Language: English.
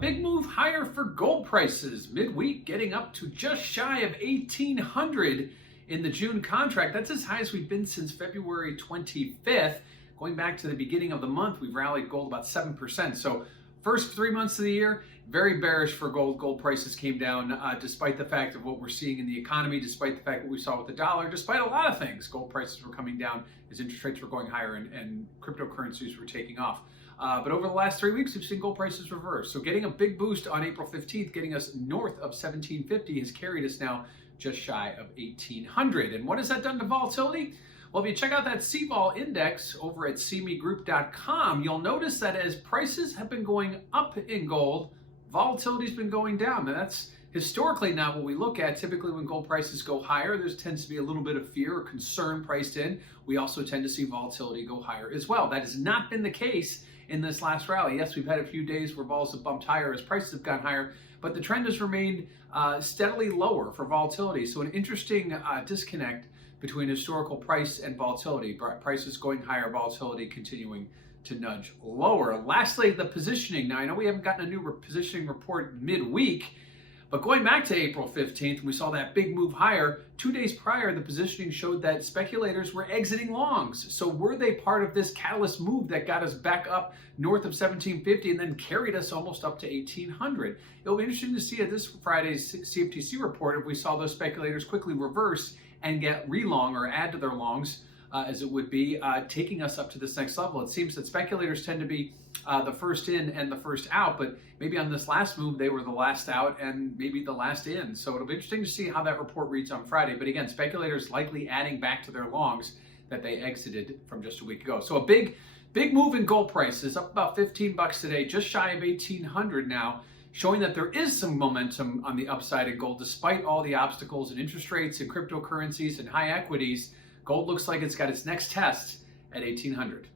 big move higher for gold prices midweek, getting up to just shy of 1,800 in the June contract. That's as high as we've been since February 25th. Going back to the beginning of the month, we've rallied gold about 7%. So first 3 months of the year, very bearish for gold. Gold prices came down despite the fact of what we're seeing in the economy, despite the fact what we saw with the dollar, despite a lot of things. Gold prices were coming down as interest rates were going higher and cryptocurrencies were taking off. But over the last 3 weeks, we've seen gold prices reverse. So getting a big boost on April 15th, getting us north of 1750 has carried us now just shy of 1800. And what has that done to volatility? Well, if you check out that CVOL index over at cmegroup.com, you'll notice that as prices have been going up in gold, volatility's been going down. Now that's historically not what we look at. Typically when gold prices go higher, there tends to be a little bit of fear or concern priced in. We also tend to see volatility go higher as well. That has not been the case in this last rally. Yes, we've had a few days where vols have bumped higher as prices have gone higher, but the trend has remained steadily lower for volatility. So an interesting disconnect between historical price and volatility. Prices going higher, volatility continuing to nudge lower. Lastly, the positioning. Now, I know we haven't gotten a new positioning report midweek, but going back to April 15th, we saw that big move higher. 2 days prior, the positioning showed that speculators were exiting longs. So were they part of this catalyst move that got us back up north of 1750 and then carried us almost up to 1800? It'll be interesting to see at this Friday's CFTC report if we saw those speculators quickly reverse and get relong or add to their longs, as it would be, taking us up to this next level. It seems that speculators tend to be the first in and the first out, but maybe on this last move, they were the last out and maybe the last in. So it'll be interesting to see how that report reads on Friday. But again, speculators likely adding back to their longs that they exited from just a week ago. So a big move in gold prices, up about 15 bucks today, just shy of 1,800 now, showing that there is some momentum on the upside in gold despite all the obstacles in interest rates and cryptocurrencies and high equities. Gold looks like it's got its next test at 1,800.